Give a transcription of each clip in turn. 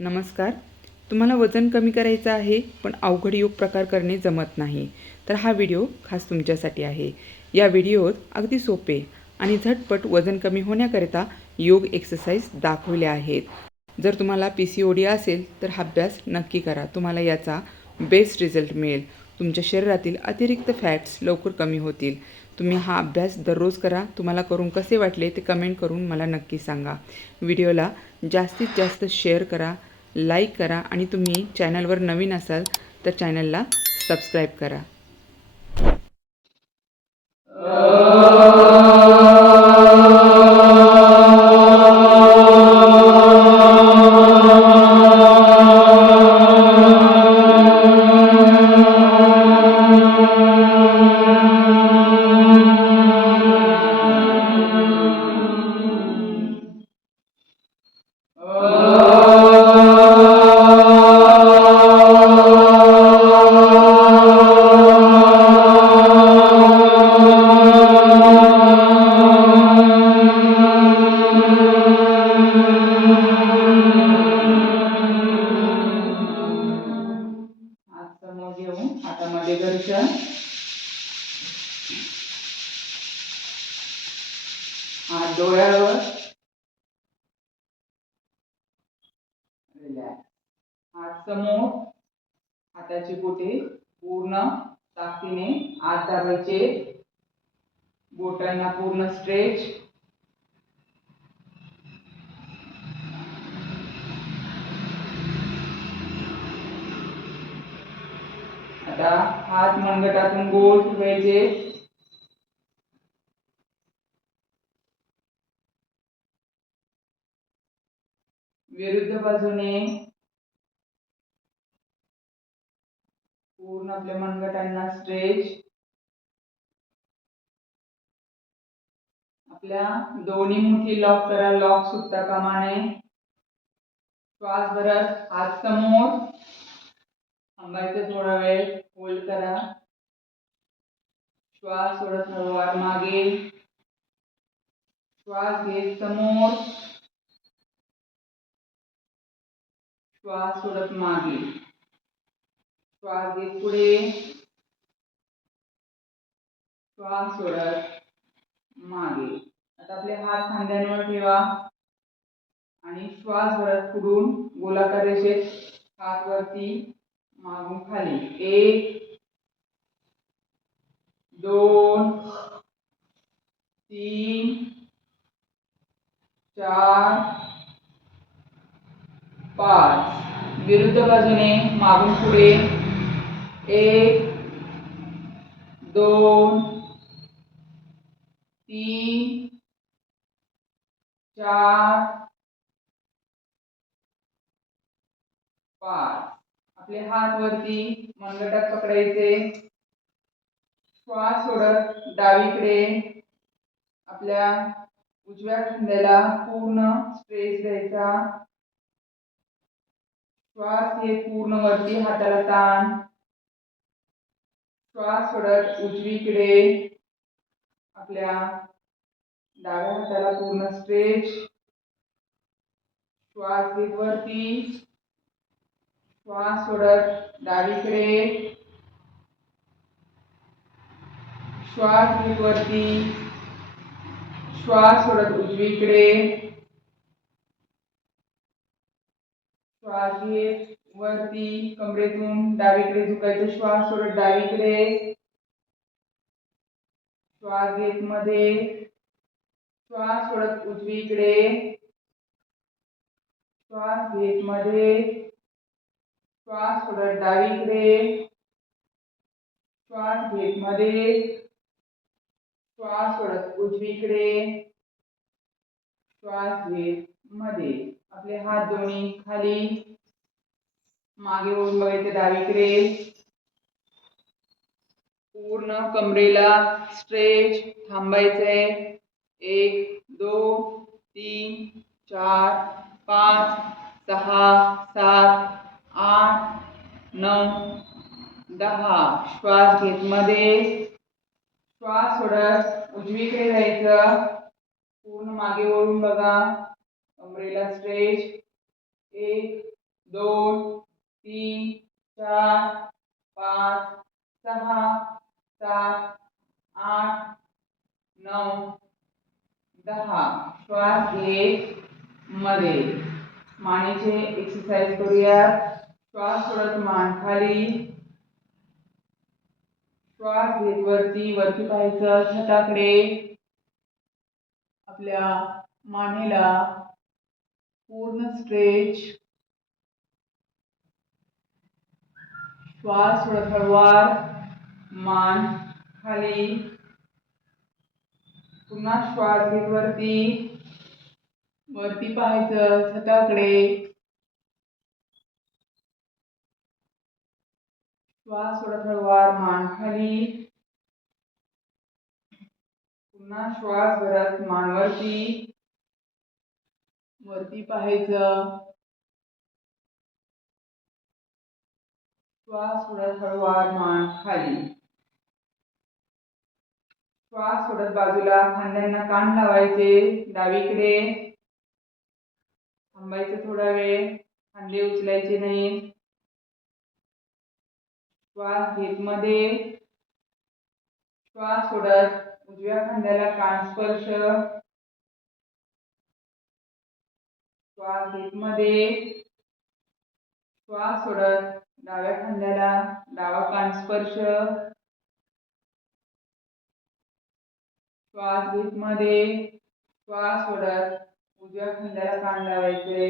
नमस्कार. तुम्हाला वजन कमी करायचं आहे पण अवघड योग प्रकार करणे जमत नाही, तर हा व्हिडिओ खास तुमच्यासाठी आहे. या व्हिडिओत अगदी सोपे आणि झटपट वजन कमी होण्याकरिता योग एक्सरसाइज दाखवल्या आहेत. जर तुम्हाला PCOD असेल तर हा अभ्यास नक्की करा. तुम्हाला याचा बेस्ट रिझल्ट मिळेल. तुमच्या शरीरातील अतिरिक्त फॅट्स लवकर कमी होतील. तुम्ही हा अभ्यास दररोज करा. तुम्हाला करून कसे वाटले ते कमेंट करून मला नक्की सांगा. व्हिडिओला जास्तीत जास्त शेअर करा, लाईक करा आणि तुम्ही चॅनलवर नवीन असाल तर चॅनलला सबस्क्राईब करा. हात घेऊन हातामध्ये घर्षण, हात डोळ्यावर, हात समोर, हाताची बोटे पूर्ण ताकदीने आत दाबायचे, बोटांना पूर्ण स्ट्रेच. आता हात मनगटातून गोल फिरवायचे. विरुद्ध बाजूने पूर्ण आपल्या मनगटांना स्ट्रेच. आपल्या दोन्ही मुठी लॉक करा, लॉक सुटता कामा नये. श्वास भरत हात समोर, थांबायचं थोडा वेळ, होल्ड करा. श्वास सोडत हळूवार मागे, श्वास घेत समोर, श्वास सोडत मागे, श्वास घेत पुढे, श्वास सोडत मागे. आता आपले हात खांद्यांवर ठेवा आणि श्वास भरत पुढून गोलाकार रेषेत हात वरती मागून खाली. 1 2 3 4 5. विरुद्ध बाजूने मागून पुढे. 1 2 3 4 5. आपले हात वरती मनगटात पकडायचे. श्वास सोडत डावीकडे आपल्या उजव्या खांद्याला पूर्ण स्ट्रेच द्यायचा. श्वास घेत पूर्ण वरती हाताला ताण. श्वास सोडत उजवीकडे आपल्या डाव्या हाताला पूर्ण स्ट्रेच. श्वास घेत वरती, श्वास सोडत डावीकडे, श्वास घेत वरती, श्वास सोडत उजवीकडे, श्वास घेत वरती कमरेतून डावीकडे झुकायचं. श्वास सोडत डावीकडे, श्वास घेत मध्ये, श्वास सोडत उजवीकडे, श्वास घेत मध्ये, श्वास सोडत डावीकडे, श्वास घेत मध्ये, श्वास सोडत उजवीकडे, श्वास घेत मध्ये. आपले हात दोन्ही खाली मागे वळून बघायचे डावीकडे. पूर्ण कमरेला स्ट्रेच. थांबायचंय. 1 2 3 4 5 6 7 8 9 10. श्वास घेत मध्ये, श्वास सोडत उजवीकडे जायचं. पूर्ण मागे वळून बघा, कमरेला स्ट्रेच. 1 2 3 4 5 6 7 8 9 10. श्वास घेत मध्ये. मानेचे एक्सरसाइज करूया. श्वास सोडत मान खाली. श्वास घेत वरती पाहायचं छताकडे. आपल्या मानेला पूर्ण स्ट्रेच. श्वास सोडत हळूवार मान खाली. पुन्हा श्वास घेत वरती पाहायचं छताकडे. श्वास सोडत हळूवार मान खाली. पुन्हा श्वास भरत मान वरती पाहायचं. श्वास सोडत हळूवार मान खाली. श्वास सोडत बाजूला खांद्यांना कान लावायचे डावीकडे. थांबायचं थोडा वेळ. खांदे उचलायचे नाही. श्वास घेत मध्ये. श्वास सोडत उजव्या खांद्याला कान स्पर्श. श्वास घेत मध्ये. श्वास सोडत डाव्या खांद्याला डावा कान स्पर्श. श्वास घेत मध्ये. श्वास सोडत उजव्या खांद्याला कान लावायचे.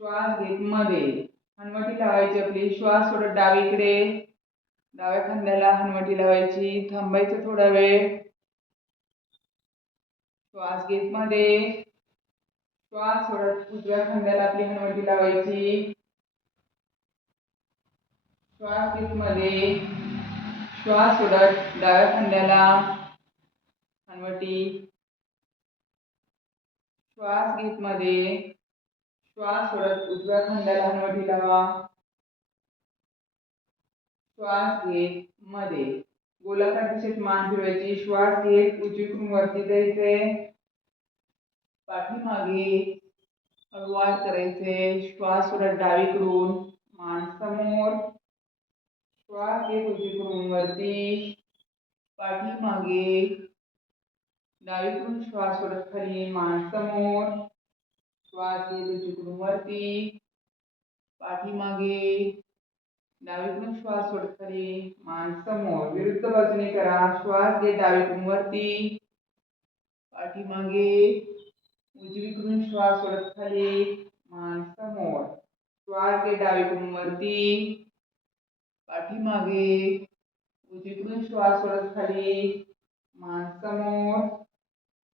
श्वास घेत मध्ये. हनुवटी लावायची आपली. श्वास सोडत डावीकडे. डाव्या खांद्याला हनुवटी लावायची. थांबायचं थोडा वेळ. श्वास घेत मध्ये. श्वास सोडत उजव्या खांद्याला आपली हनुवटी लावायची. श्वास घेत मध्ये. श्वास सोडत डाव्या खांद्याला हनुवटी. श्वास घेत मध्ये. श्वास सोडत उजव्या खांद्याला हनुवटी लावा. श्वास घेत मध्ये. गोलाकार दिशेत मान फिरवायची. श्वास घेत उजवीकडून वरती जायचे. पाठीमागे हळूवार करायचे. श्वास सोडत डावीकडून मान समोर. श्वास घेत उजवीकडून वरती. पाठीमागे. डावीकडून श्वास सोडत खाली मान समोर. श्वास घेत उजवीकडून वरती. पाठीमागे. डावीकडून श्वास सोडत खाली मान समोर. विरुद्ध बाजूने करा. श्वास घेत डावीकडून वरती. पाठीमागे. उजवीकडून श्वास सोडत खाली मान समोर. श्वास घेत डावीकडून वरती. पाठीमागे. उजवीकडून श्वास सोडत खाली मान समोर.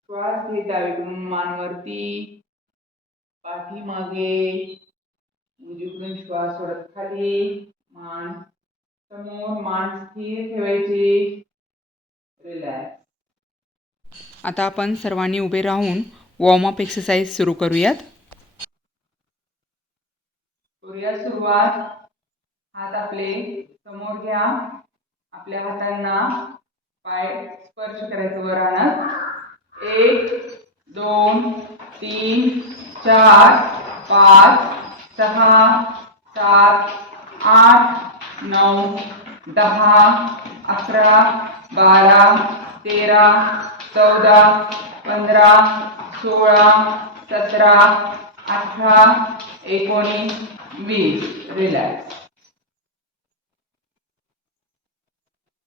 श्वास घेत डावीकडून मान वरती. पाठीमागे. उजवीकडून श्वास सोडत खाली मान समोर. मान स्थिर ठेवायची. रिलॅक्स. आता आपण सर्वांनी उभे राहून वॉर्मअप एक्सरसाइज सुरू करूयात. सुरुवात. हात आपले समोर घ्या. आपल्या हातांना पाय स्पर्श करायचं वर आणत. 1 2 3 4 5 6 7 8 9 10 11 12 13 14 15 16 17 18 19 20. रिलॅक्स.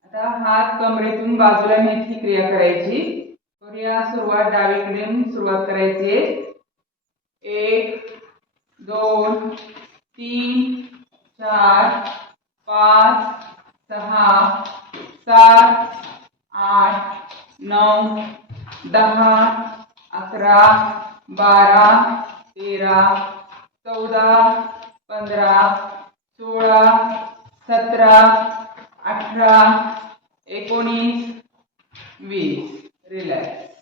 आता हात कमरेतून बाजूला नेण्याची क्रिया करायची. करूया सुरुवात. डावीकडून सुरुवात करायची. 1 2 3 4 5 6 7 8 9 10 11 12 13 14 15 16 17 18 19 20. रिलॅक्स.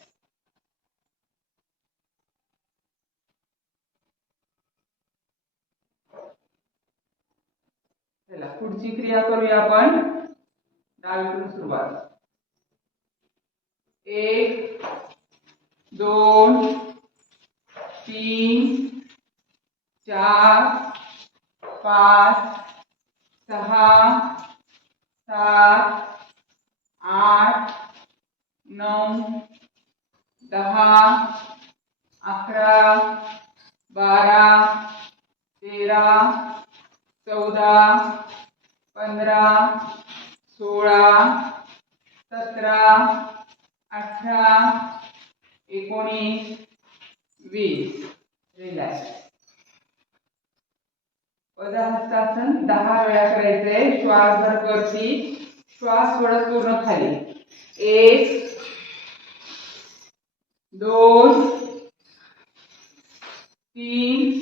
चला पुढची क्रिया करूया आपण. डावीकडून सुरुवात. 1 2 3 4 5 6 7 8 9 10 11 12 13 14 15 16 17 18 19 20. रिलॅक्स. पदहस्तासन 10 वेळा करायचंय. श्वास भरत वरती, श्वास सोडत पूर्ण खाली. 1 2 3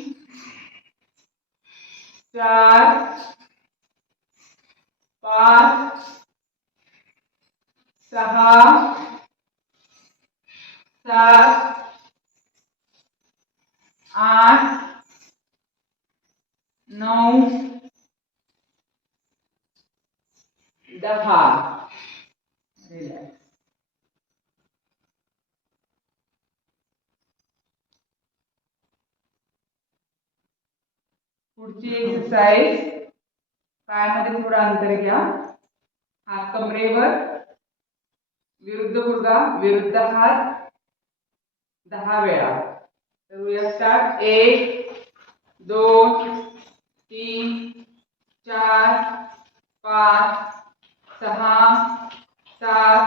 4 5 6 7 8 9 10. रिलॅक्स. पुढची एक्सरसाइज. पायामध्ये थोडं अंतर घ्या. हात कमरेवर, विरुद्ध गुडघा, विरुद्ध हात 10 वेळा. करूया स्टार्ट. 1 2 3 4 5 6 7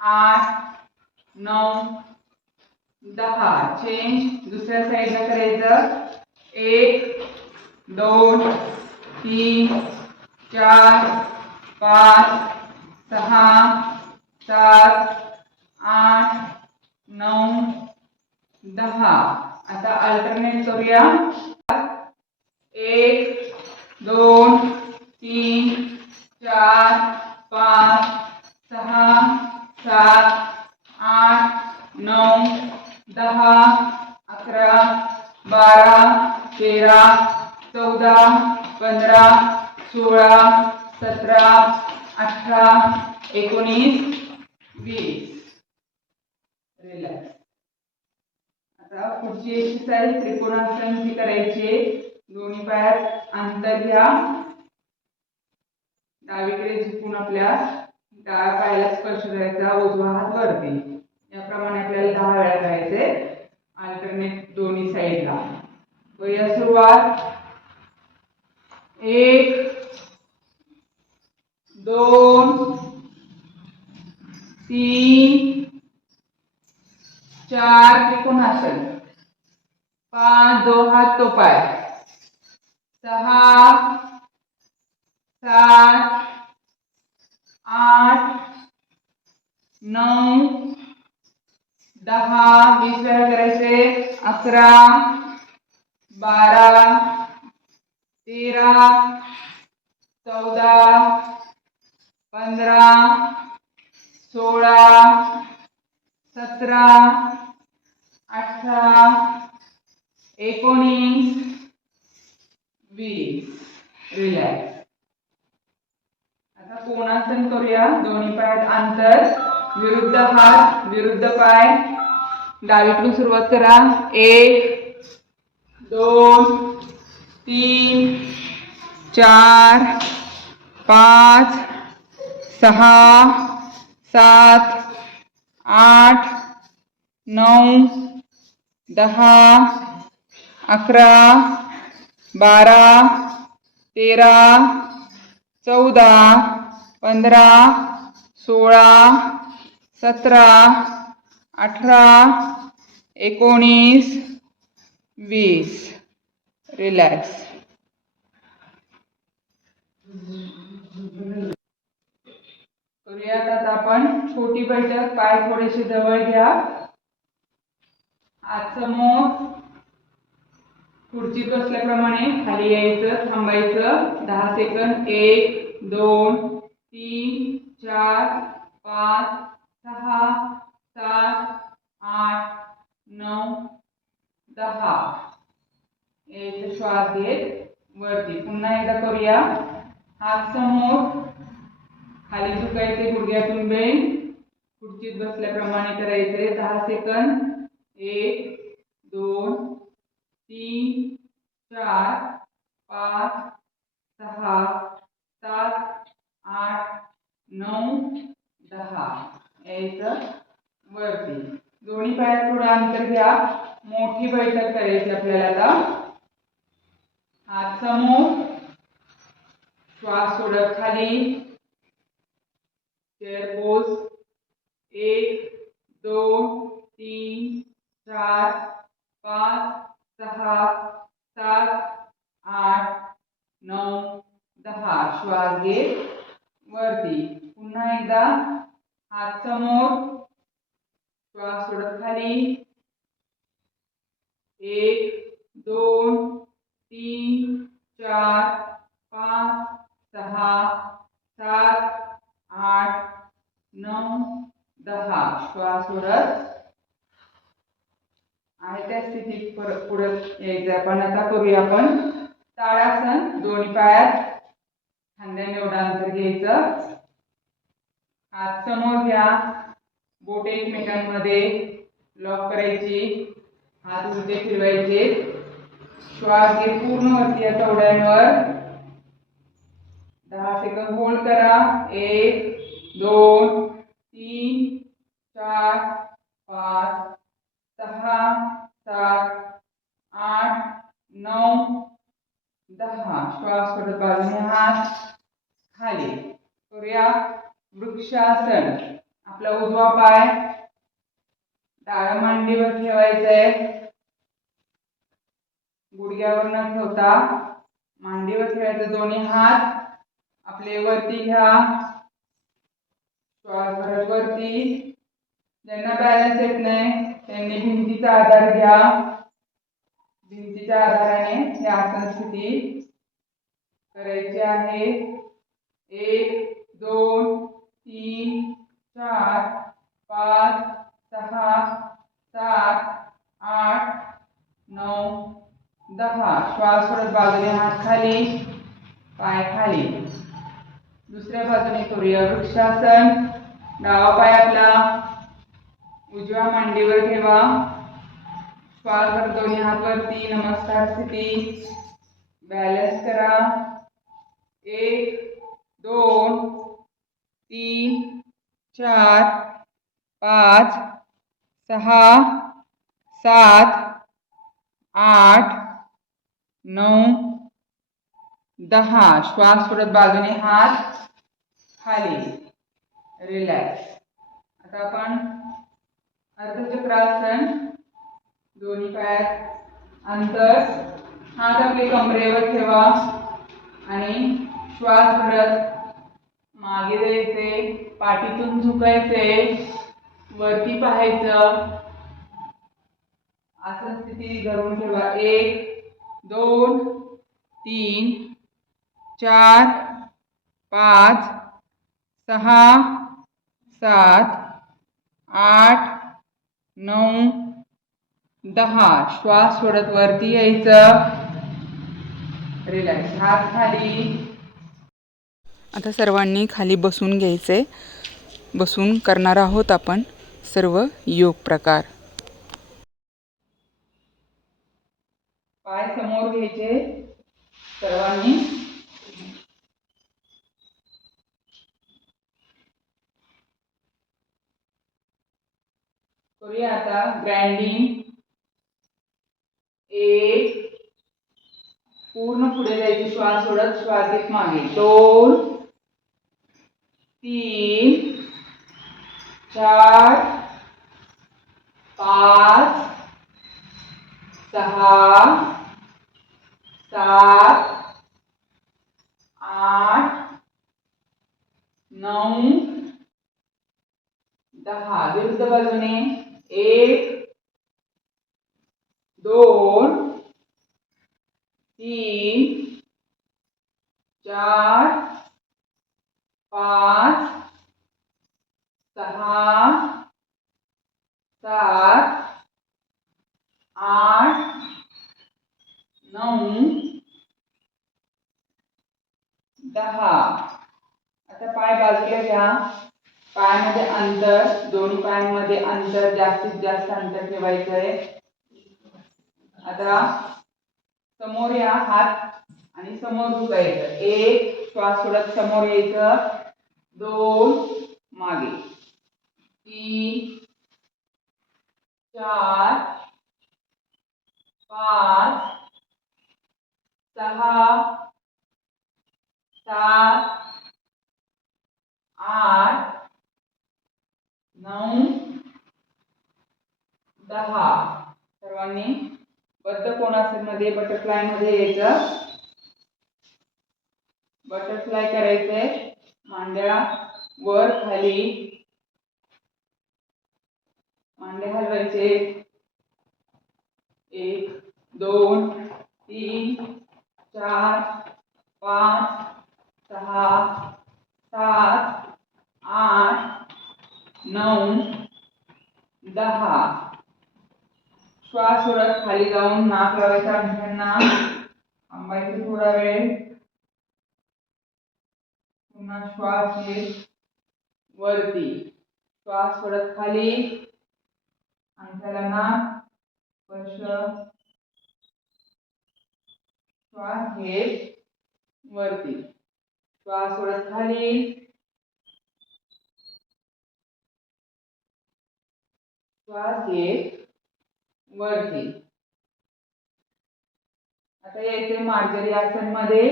8 9 10. चेंज. दुसऱ्या साईडला करायचं. 1 2 3 4 5 6 7 8 9 10. आता अल्टरनेट करूया. 1 2 3 4 5 6 7 8 9 10 11 12 13 14 15 16 17 18 19 20. रिलॅक्स. आता पुढची एक्सरसाइज त्रिकोणासनची करायची. दोन्ही पायात अंतर घ्या. डावीकडे झुकून आपल्या डाव्या पायाला स्पर्श करायचा. उजवा हात वरती. याप्रमाणे आपल्याला 10 वेळा करायचे. अल्टरनेट दोन्ही साईडला. वया सुरुवात. 1 2 3 4 त्रिकोणासन. 5 2 हात तो पाय. 6 7 8 9 10. 20 वेळा करायचे. 11 12 13 14 15 16 17 18 19 20. रिलॅक्स. आता कोणासन करूया. दोन्ही पायात अंतर, विरुद्ध हात, विरुद्ध पाय. डावीकडून सुरुवात करा. 1 2 3 4 5 6 7 8 9 10 11 12 13 14 15 16 17 18 19 20. रिलॅक्स. करूयात आता आपण छोटी बैठक. पाय थोडेसे जवळ घ्या. हात समोर. खुर्चीत बसल्याप्रमाणे खाली यायचं. थांबायचं 10 सेकंद. 1 2 3 4 5 6 7 8 9 10. यायचं. श्वास घेत वरती. पुन्हा एकदा करूया. हात समोर. खाली झुकायचे. गुडघ्यातून बेंड. खुर्चीत बसल्याप्रमाणे करायचे. 10 सेकंद. 1 2 3 4 5 6 7 8 9 10 यायचं वरती. दोन्ही पायात थोडं अंतर घ्या. मोठी बैठक करायची आपल्याला आता. हात समोर, श्वास सोडत खाली, चेअर पोज. 1 2 3 4 5 6 7 8 9 10. श्वास घे वरती. पुन्हा एकदा हात समोर, श्वास सोडत खाली. 1 2 3 4 5 6 7 8 9 10. श्वास सोडत आहे त्या स्थितीत पुढे यायचं. आपण आता करूया आपण ताडासन. दोन्ही पायात खांद्याने एवढं अंतर घ्यायचं. हात समोर घ्या. बोट एकमेकांमध्ये लॉक करायची. हात उलटे फिरवायचे. श्वास घे पूर्ण वरती या कवड्यांवर. 10 सेकंद होल्ड करा. 1 2 3 4 5 6 7 8 9 10. श्वास सोडत बाजूने हात खाली. करूया वृक्षासन. आपला उजवा पाय डाव्या मांडीवर ठेवायचा आहे. गुडघ्यावर न ठेवता मांडीवर ठेवायचे. दोन्ही हात आपले वरती घ्या. श्वास भरत वरती. ज्यांना बॅलन्स येत नाही त्यांनी भिंतीचा आधार घ्या. भिंतीच्या आधाराने हे आसन स्थिती करायची आहे. 1 2 3 4 5 6 7 8 9 10. श्वास सोडत बाजूने हात खाली, पाय खाली. दुसऱ्या बाजूने करूया वृक्षासन. डावा पाय आपला उजव्या मांडीवर ठेवा. श्वास भरत दोन्ही हात वरती. नमस्कार स्थिती. बॅलन्स करा. 1 2 3 4 5 6 7 8 9 10. श्वास सोडत बाजूने हात खाली. रिलॅक्स. आता आपण अर्धचक्रासन. दोन्ही पायात अंतर. हात आपले कमरेवर ठेवा आणि श्वास सोडत मागे जायचे. पाठीतून झुकायचे. वरती पाहायचं. आसन स्थिती धरून ठेवा. 1 2 3 4 5 6 7 8 9 10. श्वास सोडत वरती यायचं. रिलॅक्स. हात खाली. आता सर्वांनी खाली बसून घ्यायचे. बसून करणार आहोत आपण सर्व योग प्रकार. पाय समोर घ्यायचे सर्वांनी. करूया आता ग्राइंडिंग. 1 पूर्ण पुढे जायचे. श्वास सोडत. श्वास घेत मागे. 2 3 4 5 6 7 8 9 10. विरुद्ध बाजूने. 1 2 3 4 5 6 7 8 9 10. आता पाय बाजूला घ्या. पायामध्ये अंतर. दोन्ही पायांमध्ये अंतर जास्तीत जास्त अंतर ठेवायचं आहे. आता समोर या हात आणि समोर झुकायचं. एक श्वास सोडत समोर यायचं, दोन मागे, तीन, चार, पाच, सहा, सात, आठ, 9, 10. सर्वांनी बद्ध कोणासनमध्ये बटरफ्लाय मध्ये यायचं. बटरफ्लाय करायचंय. मांड्या वर खाली, मांडे हलवायचे. 1, 2, 3, 4, 5, 6, 7, 8, 9, 10. श्वास सोडत खाली जाऊन नाक लावायचं अंगठ्यांना. थांबायचं थोडा वेळ. पुन्हा श्वास घेत वरती. श्वास सोडत खाली, अंगठ्याला नाक स्पर्श. श्वास घेत वरती. श्वास सोडत खाली, श्वास घेत वरती. आता यायचे मार्जरी आसन मध्ये.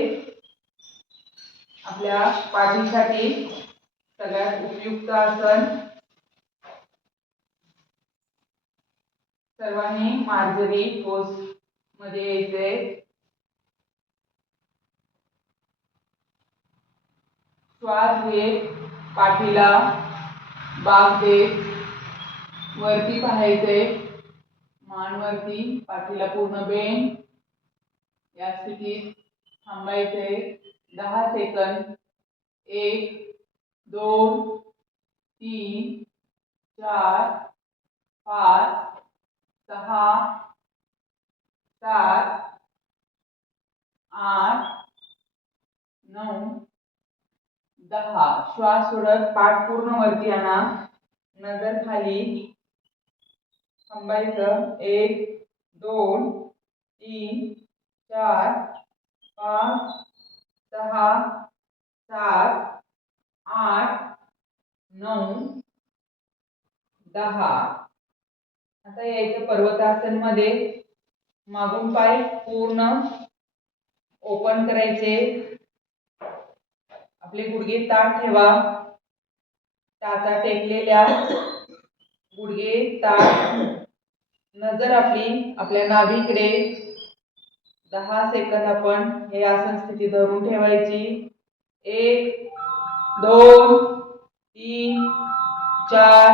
आपल्या पाठीसाठी सगळ्यात उपयुक्त आसन. सर्वांनी मार्जरी पोज मध्ये यायचे. श्वास घेत पाठीला बाक देत वरती पाहायचे. मान वरती, पाठीला पूर्ण बेंड. या स्थितीत थांबायचे 10 सेकंद. 1, 2, 3, 4, 5, 6, 7, 8, 9, 10. श्वास सोडत पाठ पूर्ण वरती आणा. नजर खाली. थांबायचं. 1, 2, 3, 4, 5, 6, 7, 8, 9, 10. आता यायचं पर्वतासन मध्ये. मागून पाय पूर्ण ओपन करायचे. आपले गुडघे ताठ ठेवा. टाचा टेकलेल्या, गुडघे ताठ. नजर आपली आपल्या नाभीकडे. 10 सेकंद आपण हे आसन स्थिती धरून ठेवायची. 1, 2, 3, 4,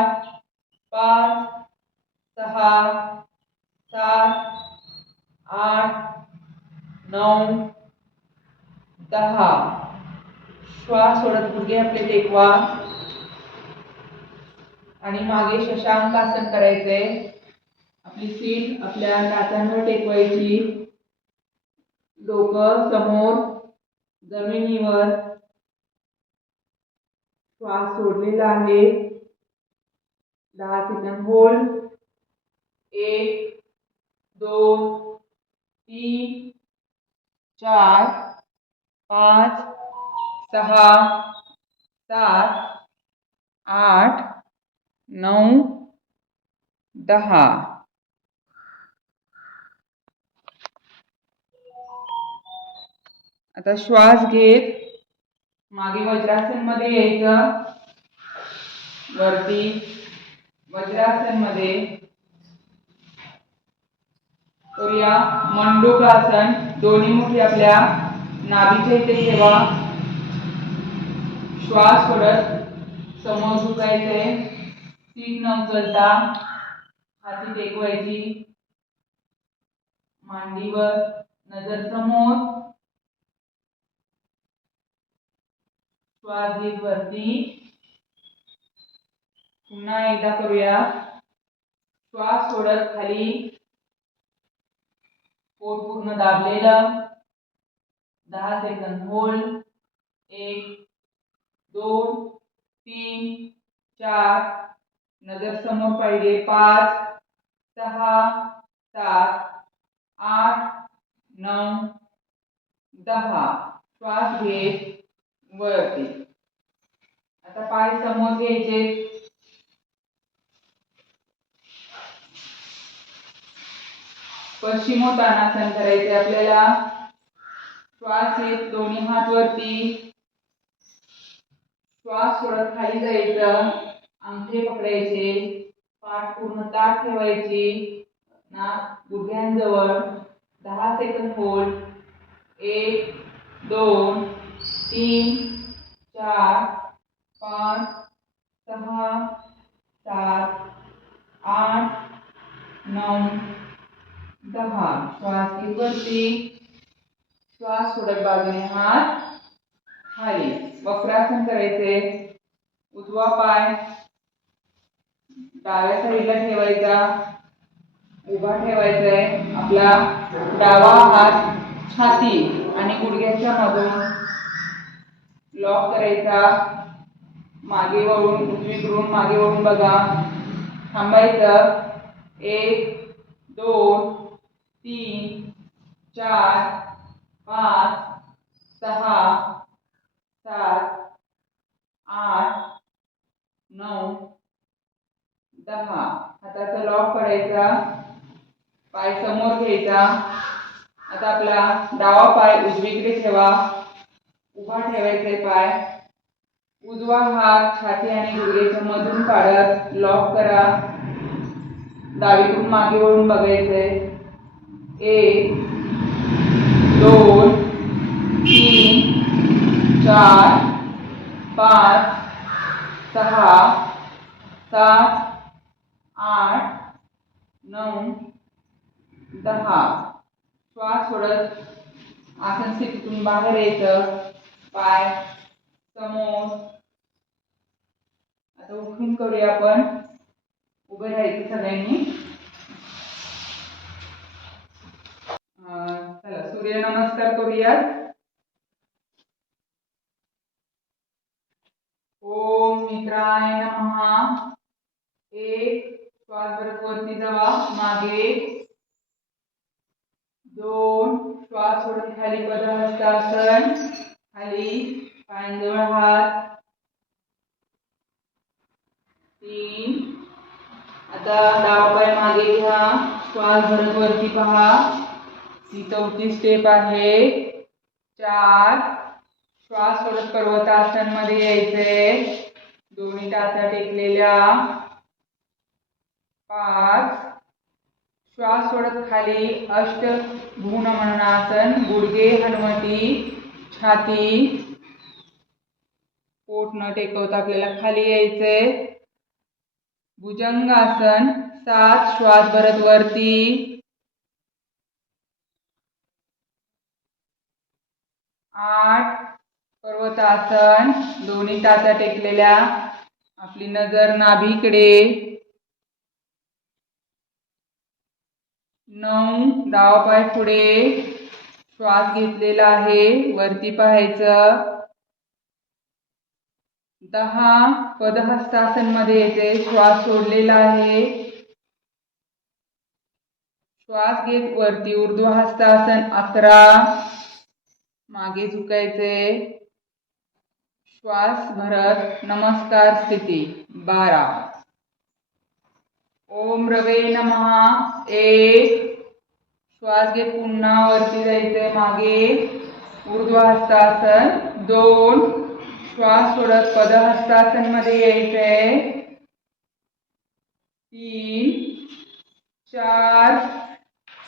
5, 6, 7, 8, 9, 10. श्वास सोडत गुडघे आपले टेकवा आणि मागे शशांक आसन करायचे. आपली सीट आपल्या टाचांवर टेकवायची. डोकं समोर जमिनीवर. श्वास सोडलेला आहे. 10 सेकंद होल्ड. 1, 2, 3, 4, 5, 6, 7, 8, 9, 10. आता श्वास घेत मागे वज्रासन मध्ये यायचं. वरती वज्रासन मध्ये करूया मंडूकासन. दोन्ही मुठी आपल्या नाभीच्या इथे ठेवा. श्वास सोडत समोर झुकायचे. सीट न उचलता हाती टेकवायची. मांडीवर, नजर समोर. श्वास घेत वरती. पुन्हा एकदा करूया. श्वास सोडत खाली. पोट पूर्ण दाबलेलं. 10 सेकंद होल्ड. 1, 2, 3, 4. नजर समोर पाहिजे. 5, 6, 7, 8 9 10 श्वास घे वरती. आता पाय समोर घ्यायचे. पश्चिमोत्तानासन करायचे आपल्याला. श्वास घेत दोन्ही हात वरती. श्वास सोडत खाली जायचं. अंगठे पकडायचे. पाठ पूर्ण ताठ ठेवायची. नाक गुडघ्यांजवळ. 10 सेकंद होल्ड. 1 2 3 4 5 6 7 8 9 10 श्वास घेत वरती. श्वास सोडत बाजूने हात खाली. वक्रासन करायचे. उजवा पाय डाव्या साईडला ठेवायचा. उभा ठेवायचा आहे. आपला डावा हात छाती आणि गुडघ्याच्या मधून लॉक करायचा. मागे वळून उजवीकडून मागे वळून बघा. थांबायचं. 1 2 3 4 5 6 7 8 9 10 हाताचा लॉक करायचा. पाय समोर घ्यायचा. आता आपला डावा पाय उजवीकडे ठेवा. उभा ठेवायचे पाय. उजवा हात छाती आणि गुडघ्याच्या मधून काढत लॉक करा. डावीकडून मागे वळून बघायचंय. 1 2 3 4 5 6 7 8 9 10 श्वास सोडत आसन स्थितीतून बाहेर यायचं. पाय समोर. आता उठून करूया आपण. उभे राहायचं सगळ्यांनी. चला सूर्यनमस्कार करूयात. ओम मित्राय नमः. 1 श्वास भरत वरती जावा मागे. 2 श्वास सोडत खाली पद्महस्तासन खाली. पायांजवळ हात. 3 आता डावा पाय मागे घ्या. श्वास भरत वरती पहा. ही 4थी स्टेप आहे. 4 श्वास सोडत पर्वतासन मध्ये यायचे. दोन्ही टाचा टेकलेल्या. 5 श्वास सोडत खाली अष्टभुजनमनासन. गुडघे हनुवटी छाती. पोट न टेकवता आपल्याला खाली यायचे. भुजंगासन. 7 श्वास भरत वरती. 8 पर्वतासन. दोन्ही टाचा टेकलेल्या. आपली नजर नाभीकडे. 9 डावा पाय पुढे. श्वास घेतलेला आहे. वरती पाहायचं. 10 पद्महस्तासन मध्ये येते. श्वास सोडलेला आहे. श्वास घेत वरती ऊर्ध्व हस्तासन. 11 मागे झुकायचे. श्वास भरत नमस्कार स्थिती. 12 ओम रवे नमः. 1 श्वास घेत पुन्हा वरती जायचे मागे. ऊर्ध्व हस्तासन. 2 श्वास सोडत पद्महस्तासन मध्ये यायचे. 3 4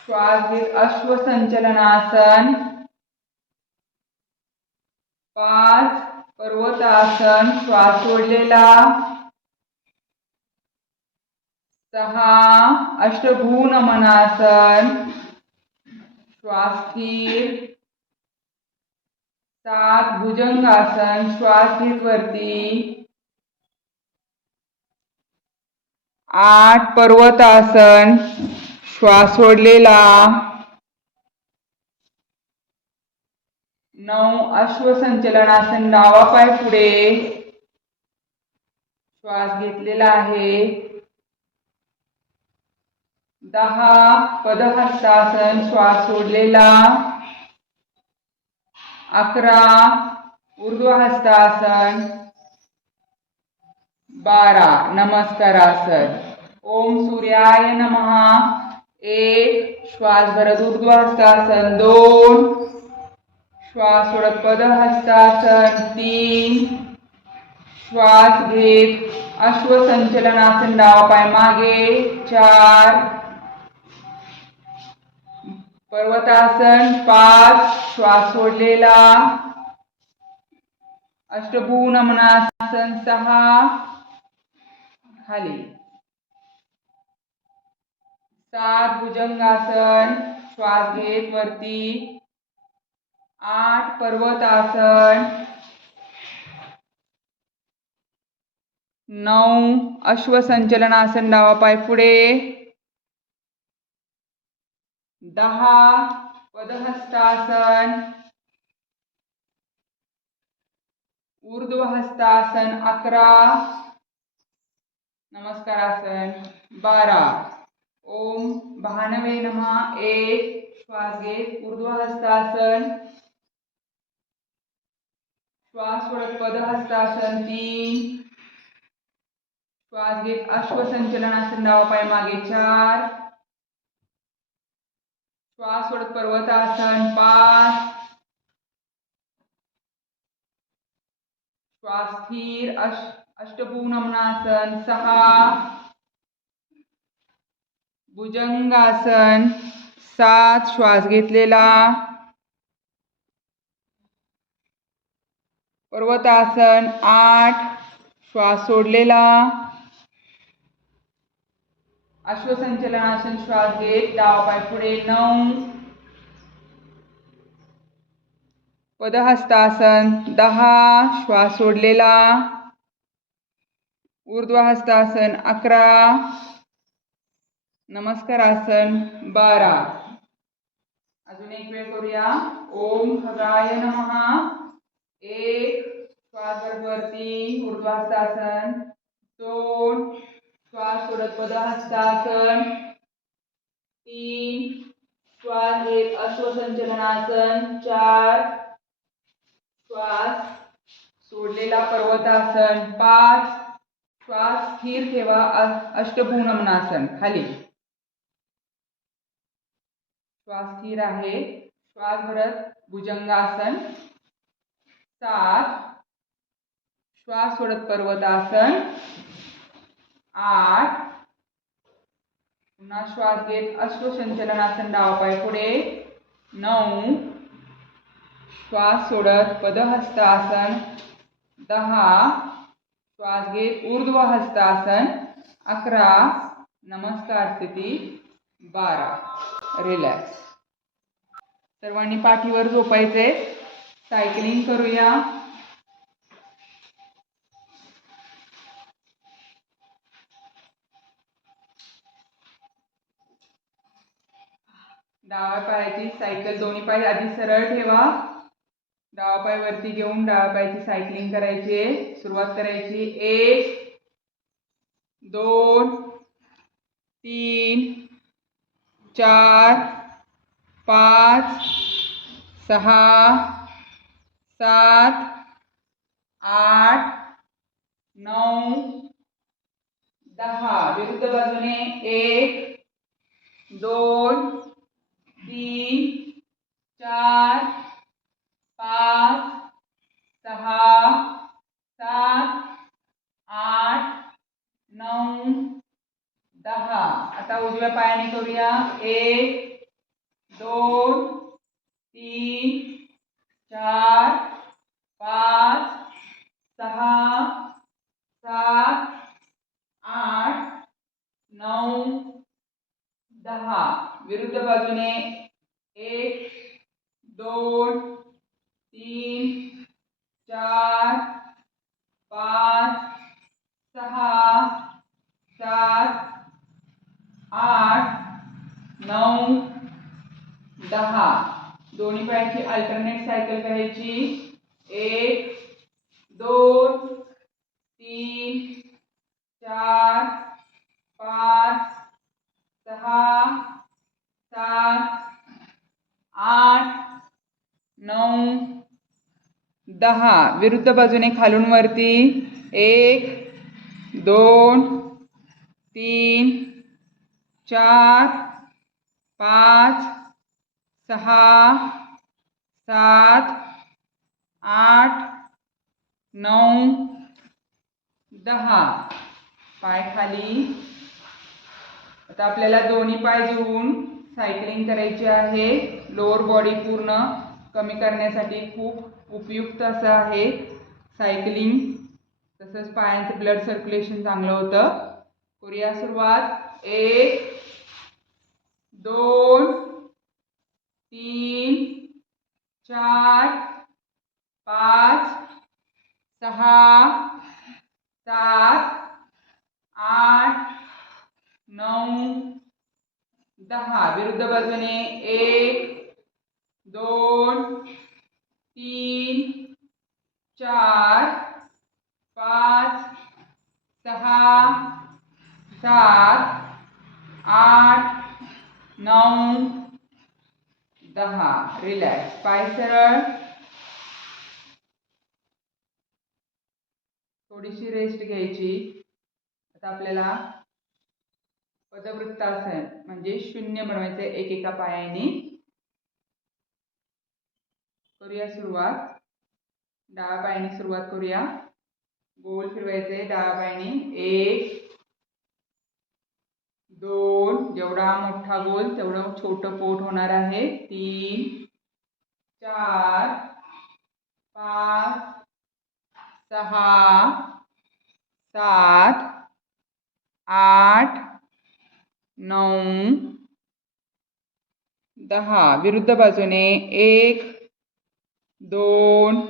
श्वास घेत अश्वसंचलनासन. 5 पर्वतासन. श्वास सोडलेला. 6 अष्टभुजनमनासन. श्वास स्थिर. 7 भुजंगासन. श्वास घेत वरती. 8 पर्वतासन. श्वास सोडलेला. 9 अश्वसंचलनासन. डावा पाय पुढे. श्वास घेतलेला आहे. 10 पदहस्तासन श्वास सोडलेला, 11 ऊर्ध्व हस्तासन, 12 नमस्कारासन. ओम सूर्याय नमः. 1 श्वास भरत ऊर्ध्व हस्तासन, 2 श्वास सोडत पदहस्तासन, 3 श्वास घेत अश्वसंचलनासन डावा पाय मागे, 4 पर्वतासन, 5 श्वास सोडलेला, अष्टभुज नमनासन, 6 खाली, 7 भुजंगासन श्वास घेत वरती, 8 पर्वतासन, 9 अश्वसंचलनासन डावा पाय पुढे, 10 पदहस्तासन, ऊर्ध्व हस्तासन, 11 नमस्कारासन, 12 ओम भानवे नमः. 1 श्वास घेत ऊर्ध्व हस्तासन, श्वास सोडत पदहस्तासन, 3 श्वास घेत अश्वसंचलनासन डावा पाय मागे, 4 श्वास सोडत पर्वतासन, 5 श्वास स्थिर अष्टभुज नमनासन, 6 भुजंगासन, 7 श्वास घेतलेला, पर्वतासन, 8 श्वास सोडलेला, अश्वसंचलनासन श्वास घेत डावा पाय पुढे, 9 पदहस्तासन, 10 श्वास सोडलेला, ऊर्ध्व हस्तासन, 11 नमस्कारासन, 12 अजून एक वेळ करूया. ओम खगाय नमः. 1 श्वास वरती ऊर्ध्व हस्तासन, 2 श्वास सोडत पदहस्तासन, 3 श्वास घेत अश्वसंचलनासन, 4 श्वास सोडलेला पर्वतासन, 5 श्वास स्थिर ठेवा अष्टभुज नमनासन खाली, श्वास स्थिर आहे, श्वास भरत भुजंगासन, 7 श्वास सोडत पर्वतासन, 8 पुन्हा श्वास घेत अश्वसंचलनासन डावा पाय पुढे, 9 श्वास सोडत पदहस्तासन, 10 श्वास घेत ऊर्ध्व हस्तासन, 11 नमस्कार स्थिती, 12 रिलॅक्स. सर्वांनी पाठीवर झोपायचे. सायकलिंग करूया. डाव्या पायाची सायकल दोन्ही पाय आधी सरळ ठेवा. डावा पाय वरती घेऊन डाव्या पायाची सायकलिंग करायची. सुरुवात करायची. 1 2 3 4 5 6 7 8 9 10. विरुद्ध बाजूने 1 2 3 4 5 6 7 8 9 10. आता उजव्या पायाने करूया. 1 2 3 4 5 6 7 8 9 10. विरुद्ध बाजूने 1 2 3 4 5 6 7 8 9 10. दोन्ही पायाची अल्टरनेट सायकल करायची. 1 2 3 4 5 6 7 8 9 10. विरुद्ध बाजूने खालून वरती 1 2 3 4 5 6 7 8 9 10. पाय खाली. आता आपल्याला दोन्ही पाय जोडून सायकलिंग करायची आहे. लोअर बॉडी पूर्ण कमी करण्यासाठी खूप उपयुक्त असं आहे सायकलिंग. तसंच पायांचं ब्लड सर्क्युलेशन चांगलं होतं. करूया सुरुवात. 1 2 3 4 5 6 7 8 9 10. विरुद्ध बाजूने 1 2 3 4 5 6 7 8 9 10. रिलॅक्स. पाय सरळ. थोडीशी रेस्ट घ्यायची. आता आपल्याला पदवृत्तासन म्हणजे शून्य बनवायचं एकेका पायाने. करूया सुरुवात. डाव्या पायाने सुरुवात करूया. गोल फिरवायचे डाव्या पायाने. 1 2 जेवढा मोठा गोल तेवढं छोटं पोट होणार आहे. 3 4 5 6 7 8 9 10. विरुद्ध बाजूने 1 2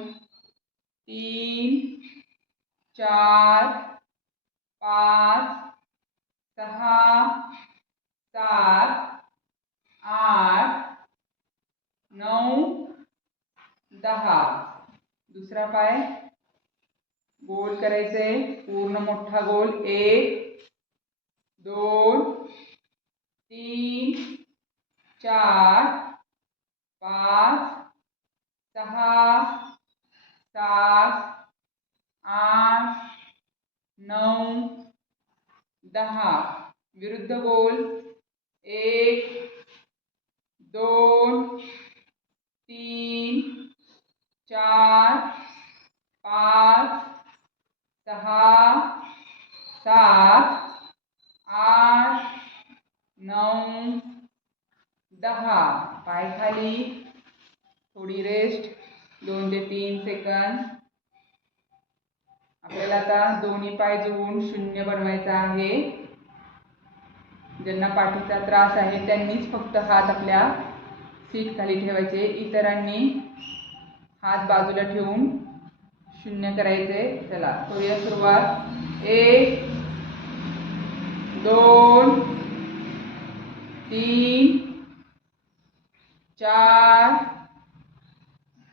3 4 5 6 7 8 9 10. दुसरा पाय गोल करायचे. पूर्ण मोठा गोल. 1 2 3 4 5 6 7 8 9 10. विरुद्ध गोल. 1 2 3 4 5 6 7 8 9 10. पाय खाली. थोडी रेस्ट. 2 ते 3 सेकंद. आपल्याला आता दोन्ही पाय जोडून शून्य बनवायचं आहे. ज्यांना पाठीचा त्रास आहे त्यांनीच फक्त हात आपल्या सीट खाली ठेवायचे. इतरांनी हात बाजूला ठेवून शून्य करायचे. चला करूया सुरुवात. 1 2 3 4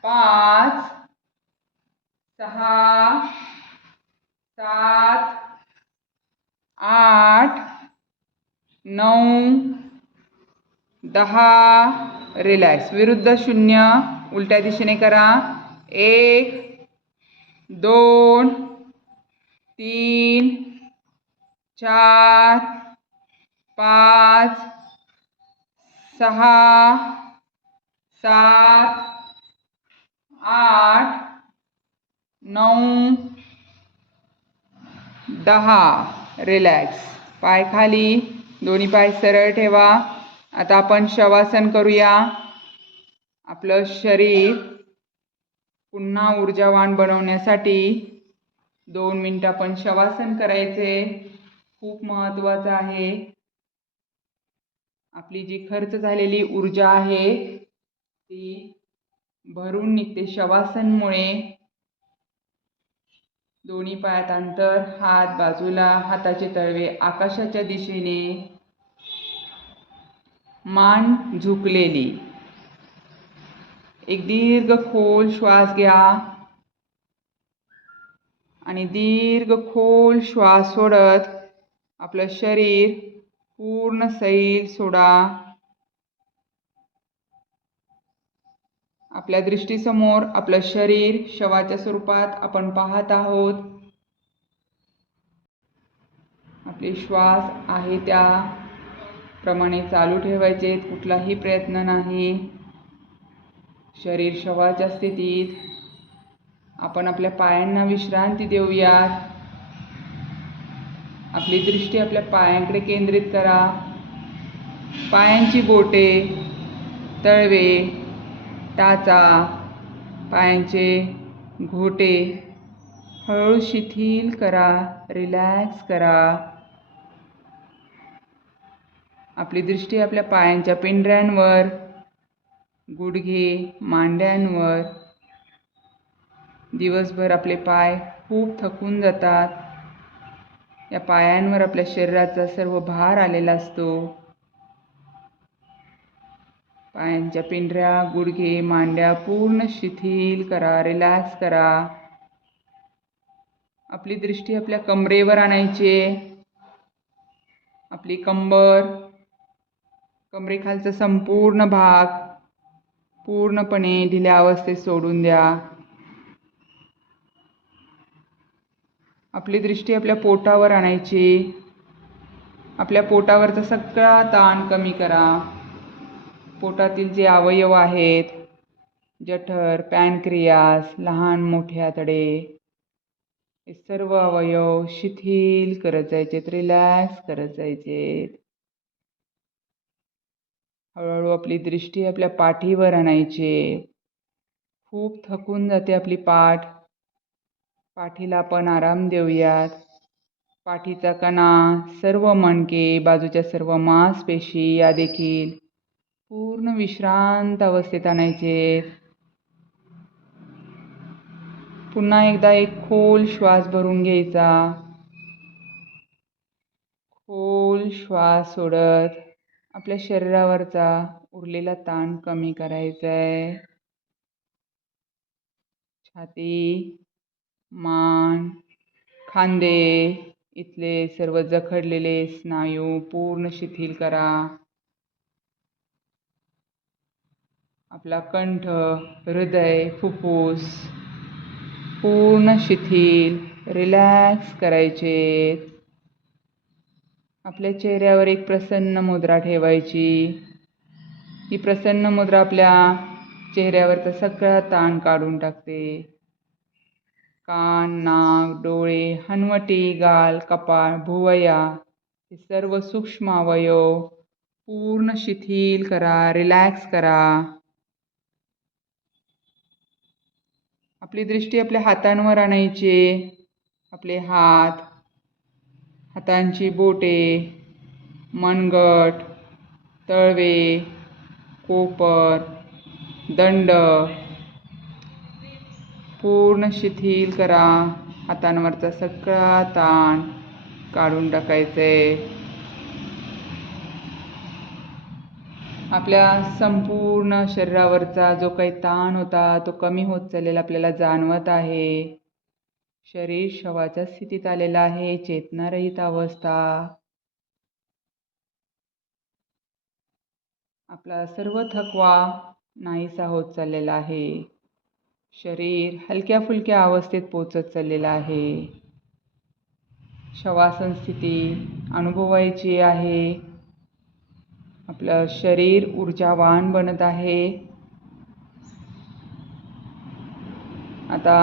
5 6 7 8 9 10. रिलॅक्स. विरुद्ध शून्य उलट्या दिशेने करा. 1 2 3 4 5 6 7 8 9 10. रिलॅक्स. पाय खाली. दोन्ही पाय सरळ ठेवा. आता आपण शवासन करूया. आपलं शरीर पुन्हा ऊर्जावान बनवण्यासाठी 2 मिनिटं आपण शवासन करायचे. खूप महत्त्वाचं आहे. आपली जी खर्च झालेली ऊर्जा आहे ती भरून निघते शवासनमुळे. दोन्ही पायात अंतर. हात बाजूला. हाताचे तळवे आकाशाच्या दिशेने. मान झुकलेली. एक दीर्घ खोल श्वास घ्या आणि दीर्घ खोल श्वास सोडत आपलं शरीर पूर्ण सैल सोडा. आपल्या दृष्टीसमोर आपलं शरीर शवाच्या स्वरूपात आपण पाहत आहोत. आपले श्वास आहे त्या प्रमाणे चालू ठेवायचे, कुठलाही प्रयत्न नाही. शरीर शवाच्या स्थितीत. आपण आपल्या पायांना विश्रांती देऊयात. आपली दृष्टी आपल्या पायांकडे केंद्रित करा. पायांची बोटे, तळवे, टाचा, पायांचे घोटे हळूहळू शिथिल करा, रिलॅक्स करा. आपली दृष्टी आपल्या पायांच्या पिंढऱ्यांवर, गुडघे, मांड्यांवर. दिवसभर आपले पाय खूप थकून जातात. या पायांवर आपल्या शरीराचा सर्व भार आलेला असतो. पायांच्या पिंढऱ्या, गुडघे, मांड्या पूर्ण शिथिल करा, रिलॅक्स करा. आपली दृष्टी आपल्या कमरेवर आणायची. आपली कंबर, कमरेखालचा संपूर्ण भाग पूर्णपणे ढिल्या अवस्थेत सोडून द्या. आपली दृष्टी आपल्या पोटावर आणायची. आपल्या पोटावरचा सगळा ताण कमी करा. पोटातील जे अवयव आहेत, जठर, पॅनक्रियास, लहान मोठे आतडे, हे सर्व अवयव शिथिल करत जायचेत, रिलॅक्स करत जायचेत. हळूहळू आपली दृष्टी आपल्या पाठीवर आणायची. खूप थकून जाते आपली पाठ. पाठीला आपण आराम देऊयात. पाठीचा कणा, सर्व मणके, बाजूच्या सर्व मांसपेशी या देखील पूर्ण विश्रांत अवस्थेत आणायचे. पुन्हा एकदा एक खोल श्वास भरून घ्यायचा. खोल श्वास सोडत आपल्या शरीरावरचा उरलेला ताण कमी करायचा आहे. छाती, मान, खांदे इथले सर्व जखडलेले स्नायू पूर्ण शिथिल करा. आपला कंठ, हृदय, फुफ्फुस पूर्ण शिथिल, रिलॅक्स करायचे. आपल्या चेहऱ्यावर एक प्रसन्न मुद्रा ठेवायची. ही प्रसन्न मुद्रा आपल्या चेहऱ्यावरचा सगळा ताण काढून टाकते. कान, नाक, डोळे, हनवटी, गाल, कपाळ, भुवया हे सर्व सूक्ष्म अवयव पूर्ण शिथिल करा, रिलॅक्स करा. आपली दृष्टी आपल्या हातांवर आणायची. आपले हात, हातांची बोटे, मनगट, तळवे, कोपर, दंड पूर्ण शिथिल करा. हातांवरचा सगळा ताण काढून टाकायचे. आपल्या संपूर्ण शरीरावरचा जो काही ताण होता तो कमी होत चाललेला आपल्याला जाणवत आहे. शरीर शवाच्या स्थितीत आलेलं आहे, चेतनारहित अवस्था. आपला सर्व थकवा नाहीसा होत चाललेला आहे. शरीर हलक्या फुलक्या अवस्थेत पोचत चाललेलं आहे. शवासन स्थिती अनुभवायची आहे. आपलं शरीर ऊर्जावान बनत आहे. आता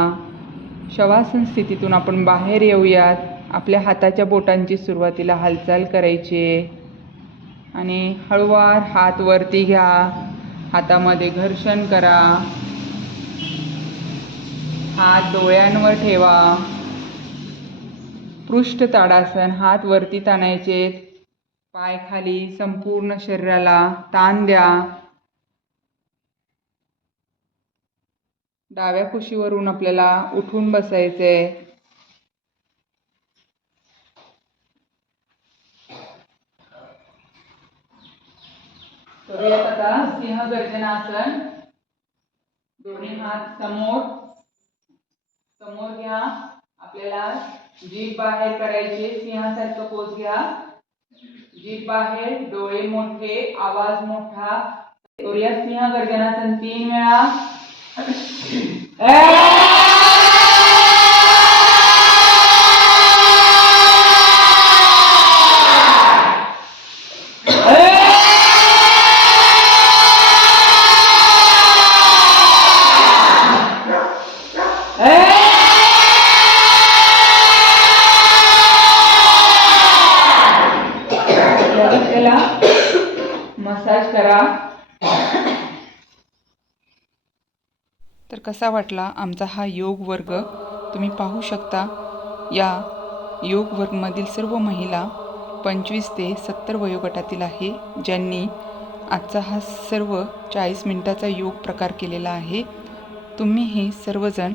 शवासन स्थितीतून आपण बाहेर येऊयात. आपल्या हाताच्या बोटांची सुरुवातीला हालचाल करायची आणि हळूवार हात वरती घ्या. हातामध्ये घर्षण करा. हात डोळ्यांवर ठेवा. पृष्ठ ताडासन, हात वरती ताणायचे. पाय खाली, संपूर्ण शरीराला ताण द्या. डाव्या कुशीवरून आपल्याला उठून बसायचे. करूयात आता सिंह गर्जनासन. दोन्ही हात समोर समोर घ्या. आपल्याला जीभ बाहेर काढायची. सिंहासारखं पोज घ्या. जीभ आहे, डोळे मोठे, आवाज मोठा. करूया सिंह गर्जनासन 3 वेळा. मसाज करा. तर कसा वाटला आमचा हा योग वर्ग? तुम्ही पाहू शकता या योग वर्गमधील सर्व महिला 25 ते 70 वयोगटातील आहे, ज्यांनी आजचा हा सर्व 40 मिनिटाचा योग प्रकार केलेला आहे. तुम्हीही सर्वजण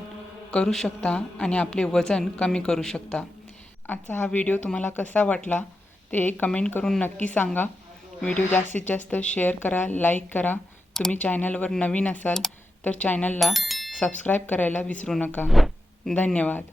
करू शकता आणि आपले वजन कमी करू शकता. आजचा हा व्हिडिओ तुम्हाला कसा वाटला ते कमेंट करून नक्की सांगा. व्हिडिओ जास्तीत जास्त शेअर करा, लाईक करा. तुम्ही चॅनलवर नवीन असाल तर चॅनलला सबस्क्राईब करायला विसरू नका. धन्यवाद.